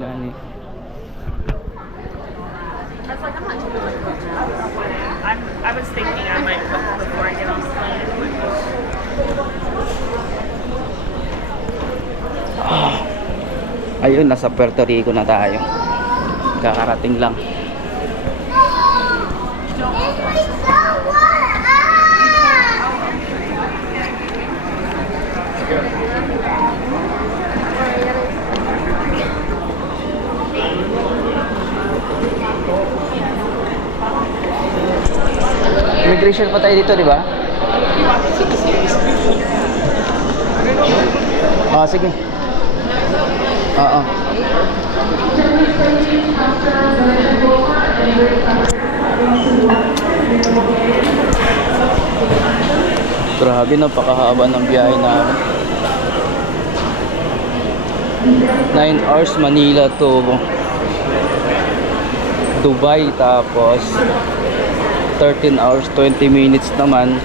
Gani. That's like I'm not too much about that. I was thinking I might cook before I get on the plane. Ayun, nasa Puerto Rico na tayo. Kakarating lang. Immigration pa tayo dito, di ba? Oh, sige. Oo. Grabe, napakahaba ng biyahe namin. 9 hours Manila to Dubai, tapos 13 hours 20 minutes naman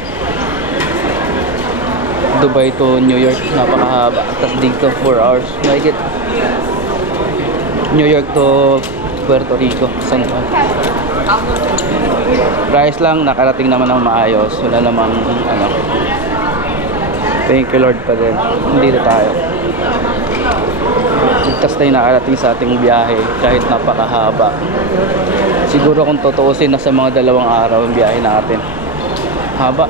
Dubai to New York. Napakahaba. Tapos dito 4 hours. Like it. New York to Puerto Rico, San Juan. Price lang, nakarating naman ng maayos. Wala namang ano. Thank you Lord pa din. Dito tayo. Ligtas tayo nakarating sa ating biyahe kahit napakahaba. Siguro kung tutuusin, nasa mga 2 araw ang biyahe natin. Haba.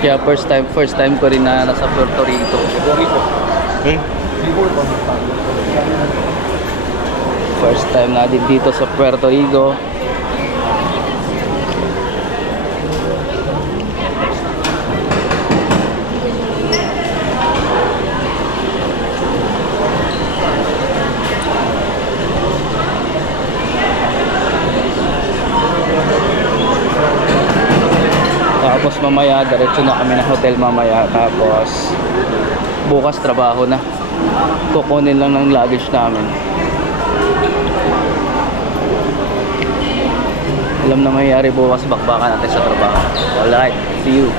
Kaya first time ko rin na nasa Puerto Rico. First time na din dito sa Puerto Rico. Tapos mamaya diretso na kami ng hotel mamaya, tapos bukas trabaho na. Kukunin lang ng luggage namin. Alam na mayayari bukas, bakbakan natin sa trabaho. Alright, see you.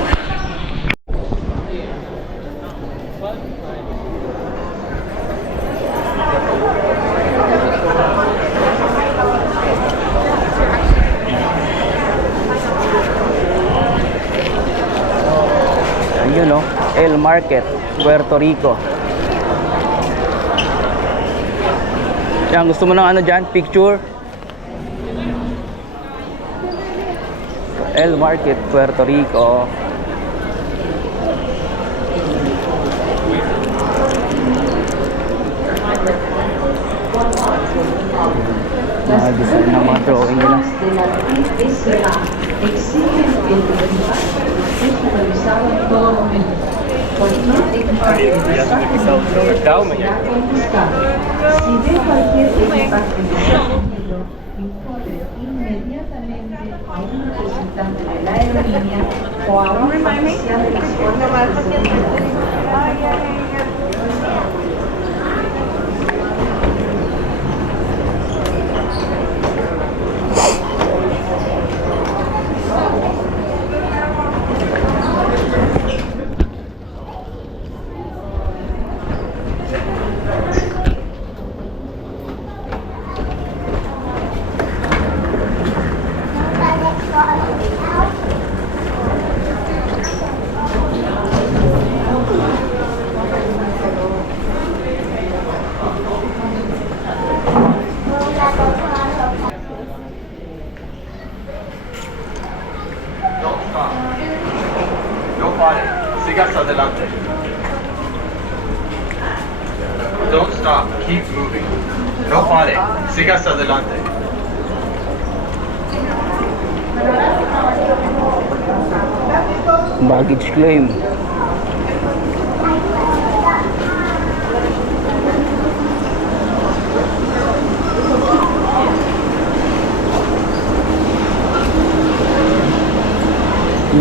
Ayun no, El Market, Puerto Rico. Yan, gusto mo ng ano dyan? Picture? El Market, Puerto Rico. Mga design ng mga drawing nila. Sigas adelante. Don't stop. Keep moving. No pare. Sigas adelante. Baggage claim.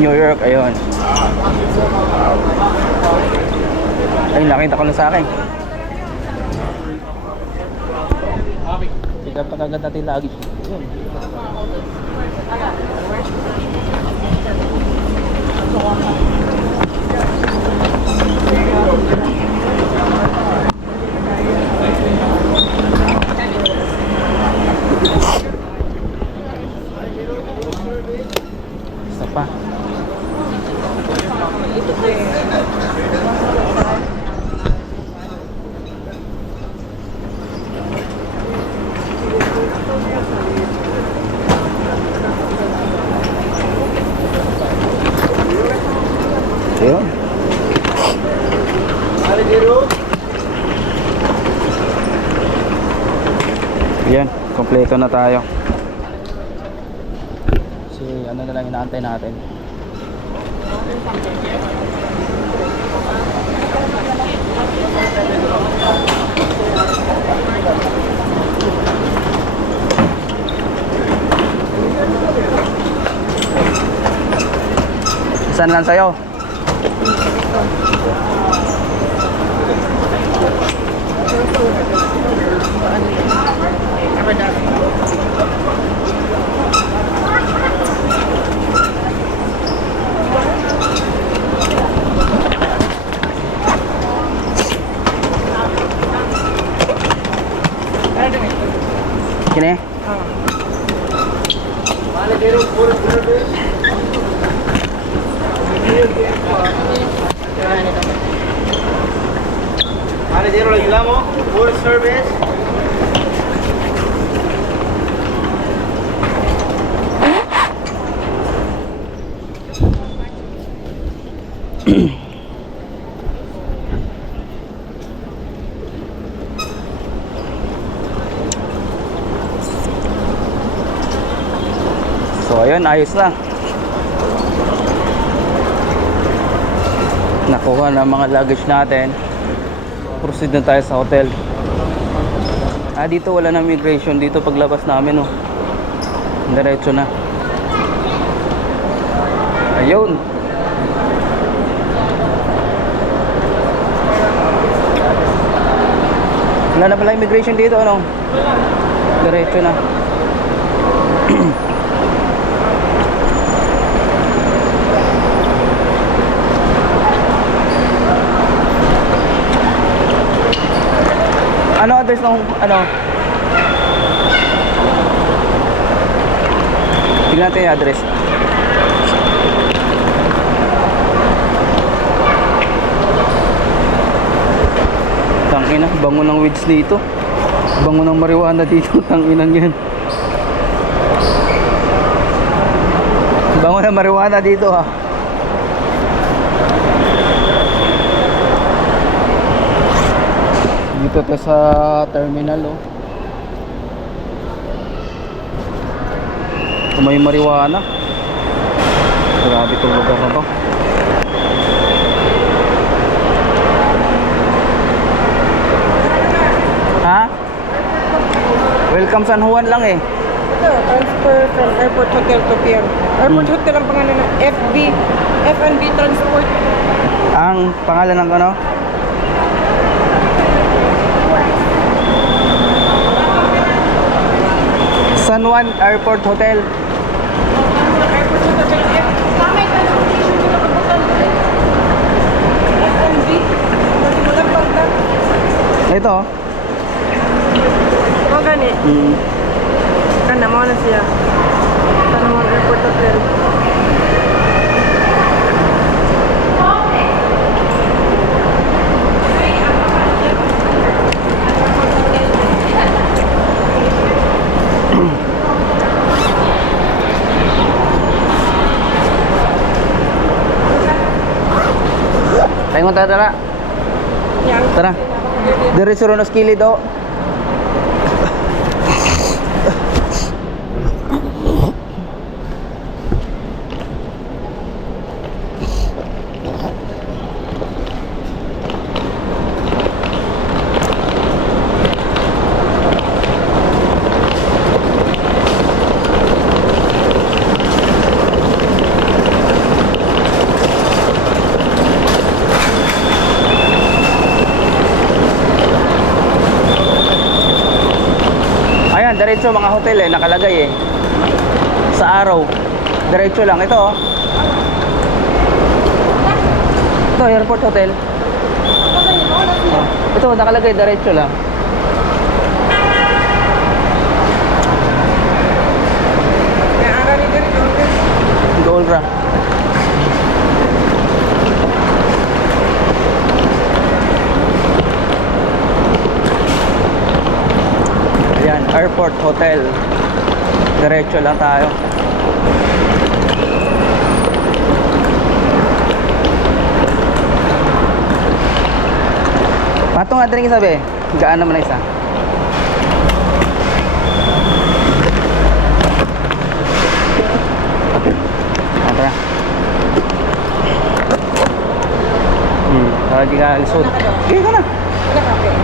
New York, ayun. Ay, nakita ko na sa akin. Tignan pa kagad natin lagi. Yun. Yan, kompleto na tayo. Si ano na lang inaantay natin. Saan lang sa'yo? Kini? Maledero, le ayudamos. Full service. So ayun, ayos na. Nakuha na mga luggage natin. Proceed na tayo sa hotel. Dito wala na migration. Dito paglabas namin, oh. Diretso na. Ayun. Wala na pala immigration dito, ano? Diretso na. Ano address ng ano? Tignan natin yung address. Tangina, bango ng weeds dito. Bango ng marijuana dito, tanginang yan. Bango ng marijuana dito, ha. Dito tayo sa terminal, oh. May marijuana. Grabe itong lugar na to. Ha? Welcome San Juan lang eh. Transfer from Airport Hotel to Pier. Airport Hotel ang pangalan ng F&B Transport. Ang pangalan ng ano? San Juan Airport Hotel. Airport Hotel Kamay transportation ko na kabutan. F&B. Kasi walang bangda. Ito. Mga gani. Kana mo na siya. San Juan Airport Hotel. Tayo mo tara. Yang Tara. Diretso ron sa kilid, oh. Ayan, diretso mga hotel eh, nakalagay eh. Sa araw. Diretso lang. Ito oh. Ito, airport hotel. Oh. Ito, nakalagay, diretso lang. Kaya ara ni diri Gold ra. Ayan, airport hotel. Diretso lang tayo. nga drink sabi. Gaan naman na isa. Ito na. Para di ka alisod. Okay ka na. Wala ka, okay.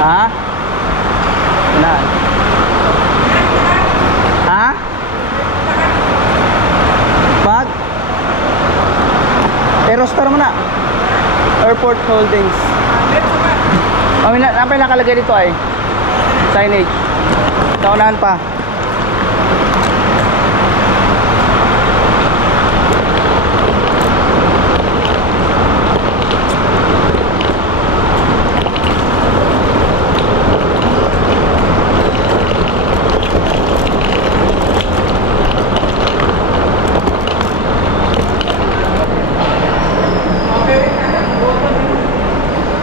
Ha? Na. Ha? Bag? Aerostar mo na. Airport Holdings. Oh, napay nakalagay dito ay. Signage. Kaunahan pa.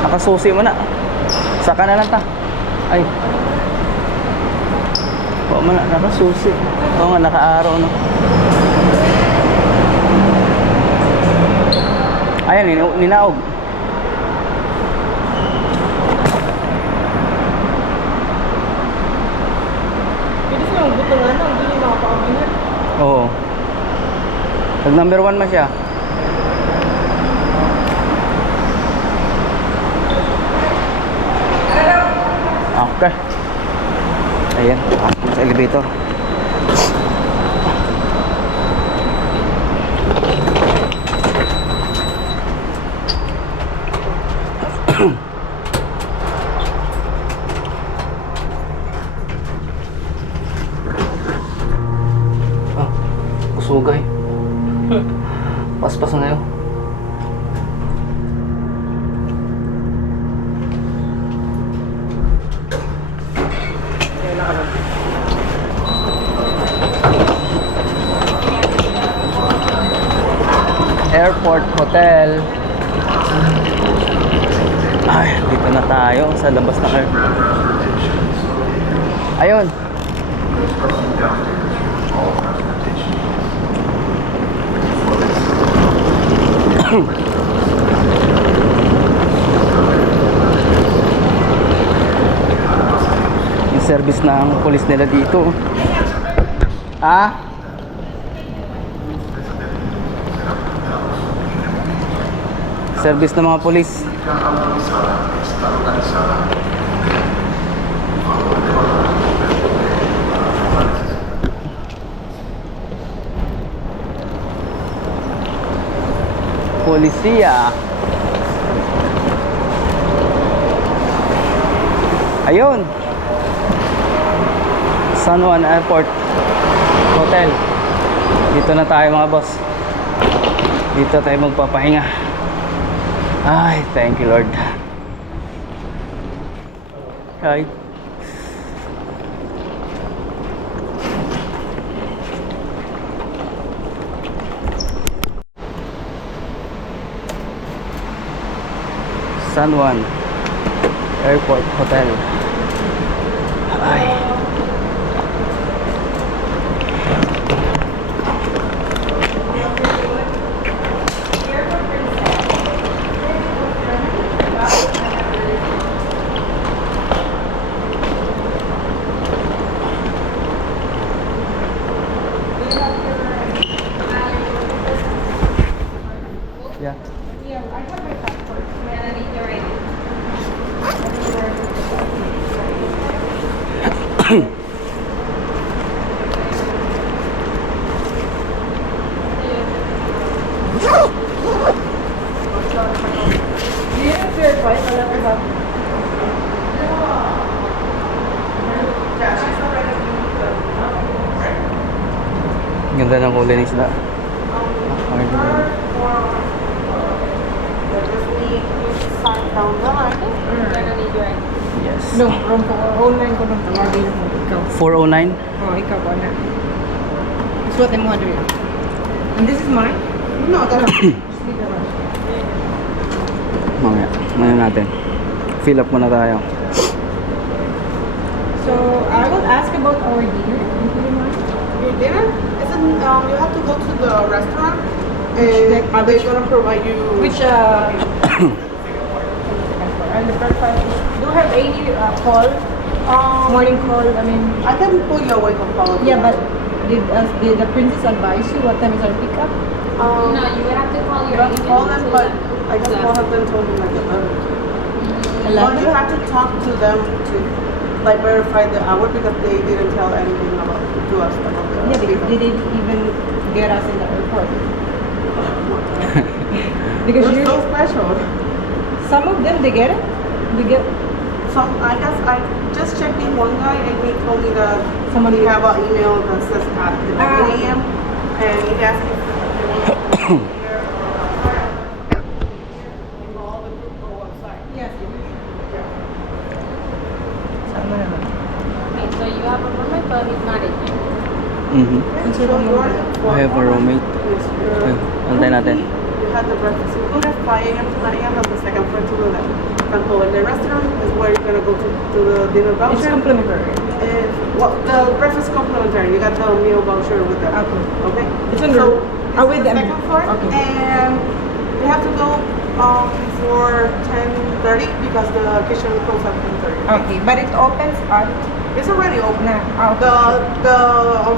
Nakasusi mo na. Saka na lang ta. Ay. Oo man, nakasusi. Oo nga, nakaaraw no. Ayan, ninaog. Pwede silang buto nga na, hindi nyo makapakabinan. Oo. Pag number 1 man siya. Okay. Ayan, pasok sa elevator. Ah, usugay. Paspas na yun. Airport Hotel. Ay, dito na tayo sa labas ng airport. Ayun. Yung service ng pulis nila dito. Ah? Service ng mga pulis. Polisiya. Ayun. San Juan Airport Hotel. Dito na tayo mga boss. Dito tayo magpapahinga. Ay, thank you Lord. Ay. San Juan Airport Hotel. Ay. Yeah. Yeah, I have my passport. May I need your ID? Ganda ng kulay ng isda. Yes. No, from online ko nung tawagin mo. Ikaw. 409. Oh, ikaw ko na. Suot mo ano yun. And this is mine? No, that's Mamaya. Ano natin? Fill up muna tayo. So, I will ask about our dinner. Your dinner? You have to go to the restaurant and they're gonna provide you. Which, and the breakfast. Do you have any call? Morning call, I mean. I can pull you away from follow. Yeah, but did the princess advise you what time is our pickup? No, you would have to call You your have to call them, but I guess one of them told me like 11. Well, you have to talk to them to like verify the hour because they didn't tell anything about to us about the Yeah, because pickup. they didn't even get us in the airport. Because You're you, so special. some of them they get it. They get Some, I guess I just checked in one guy and he told me that Someone he did. have an email that says at 11 a.m. and he asked me yes. Sama naman. Okay, so you have a roommate, but he's not in here. so you're I have a roommate. Ay, antay natin. You had the breakfast food at 5 a.m. to 9 a.m. on the second floor to the left. Tanto el restaurant is where you're gonna go to the dinner It's voucher. complimentary. And well, the breakfast complimentary. You got the meal voucher with that. Okay. Okay. It's on so the- it's with the them. second floor, Okay. and you have to go before 10:30 because the kitchen closes at 10:30. Okay, but it opens at It's already open. na. Oh,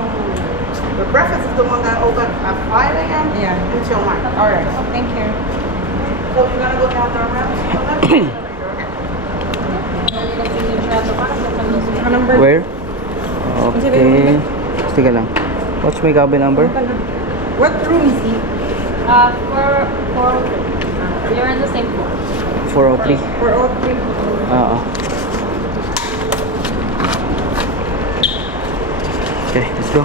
The breakfast is the one that opens at 5 a.m. Yeah. until 9. all right. Thank you. So you're gonna go down the ramps. Ano number? Where? Okay. Sige lang. What's my cabin number? What room is he? For you're in the same floor. 403. For all three. Oo. Okay, let's go.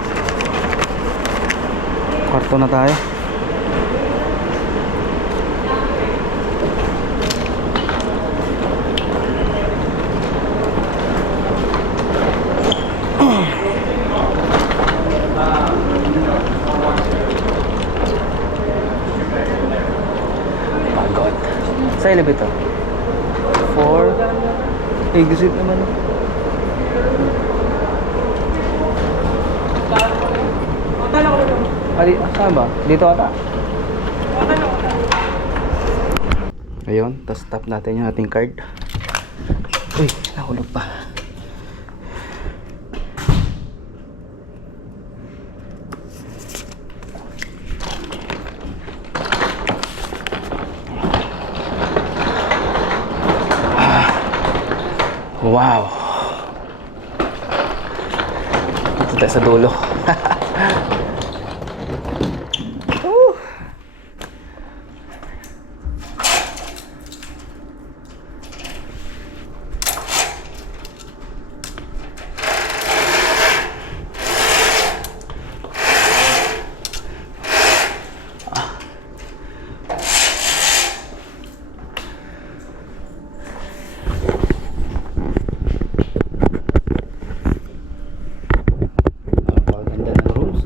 Kwarto na tayo. Pagod. Sa elevator. 4. Exit naman. Akala ko ito. Saan ba? Dito ata. Ayun, tapos tap natin yung ating card. Uy, nahulog pa. Wow. Dito tayo sa dulo. Napakaganda ng rooms.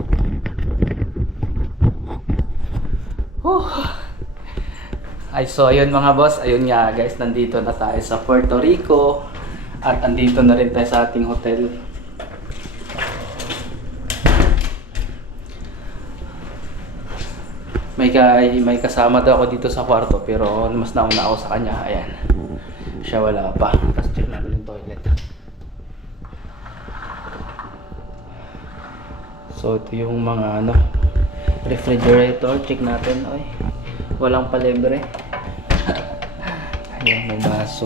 Ay, so ayun mga boss, ayun nga guys, nandito na tayo sa Puerto Rico at andito na rin tayo sa ating hotel. May kasama daw ako dito sa kwarto pero mas nauna ako sa kanya. Ayan. Siya wala pa. Tapos check natin yung toilet. So ito yung mga refrigerator, check natin. Ay, walang palibre. Ayan, may baso.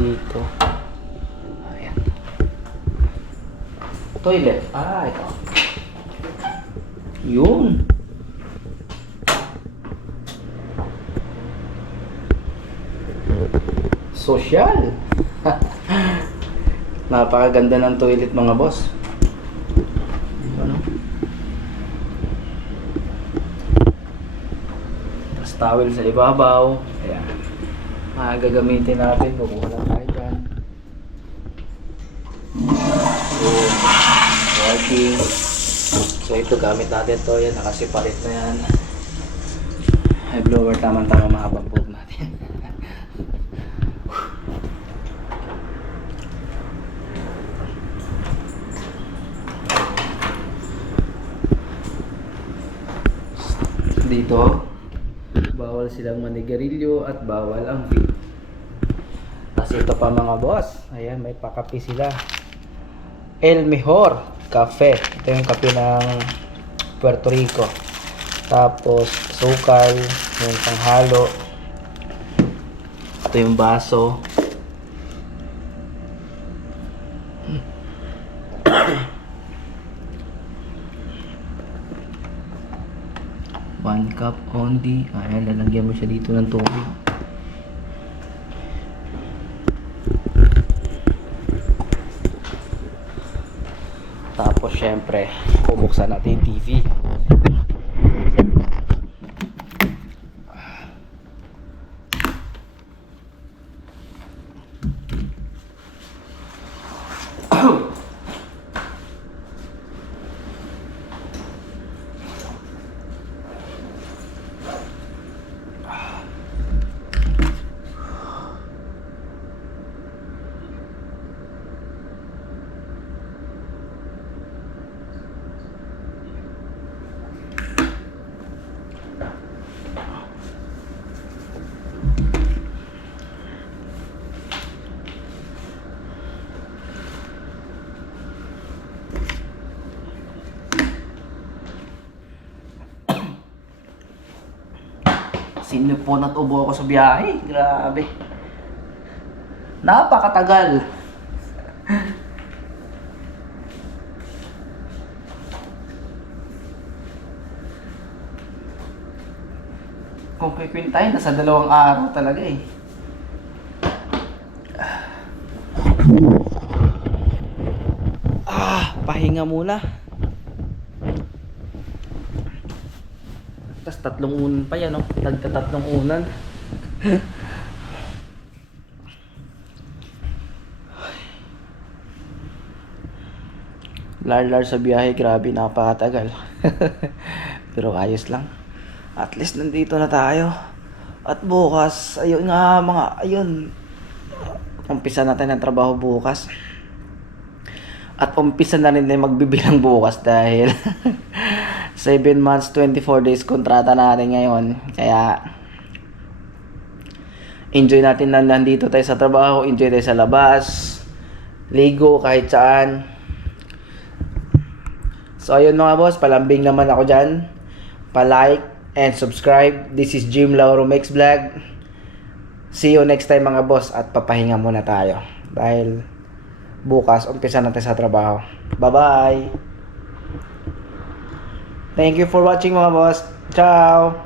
dito. Ayan. Toilet. Ito. Yun. Social. Napakaganda ng toilet mga boss. Ano? Tapos towel sa ibabaw. Ayan. Gagamitin natin. Kukuha lang tayo dyan. Working. So ito gamit natin to. Yan. Nakasiparit na yan. High blower. Tama-tama mahabang buhok natin. Dito, bawal silang manigarilyo at bawal ang vape. Tapos ito pa mga boss, ayan, may pakape sila. El Mejor Cafe. Ito yung kape ng Puerto Rico. Tapos sukal, yung panghalo. Ito yung baso. One cup only. Ayan, lalagyan mo siya dito ng tubig. Tapos syempre, bubuksan natin yung TV. Sinipon at ubo ako sa biyahe. Grabe. Napakatagal. Kung kikwintahin, nasa 2 araw talaga eh. Pahinga muna. Tapos 3 unan pa yan, no? Nagta-3 unan. Lar sa biyahe, grabe, napakatagal. Pero ayos lang. At least nandito na tayo. At bukas, ayun nga ayun. Umpisa natin ang trabaho bukas. At umpisa na rin magbibilang bukas dahil 7 months, 24 days kontrata natin ngayon. Kaya enjoy natin na nandito tayo sa trabaho, enjoy tayo sa labas, ligo kahit saan. So ayun mga boss, palambing naman ako dyan. Pa-like and subscribe. This is Jim Lauro Makes Vlog. See you next time mga boss, at papahinga muna tayo dahil bukas umpisa natin sa trabaho. Bye bye. Thank you for watching mga boss. Ciao.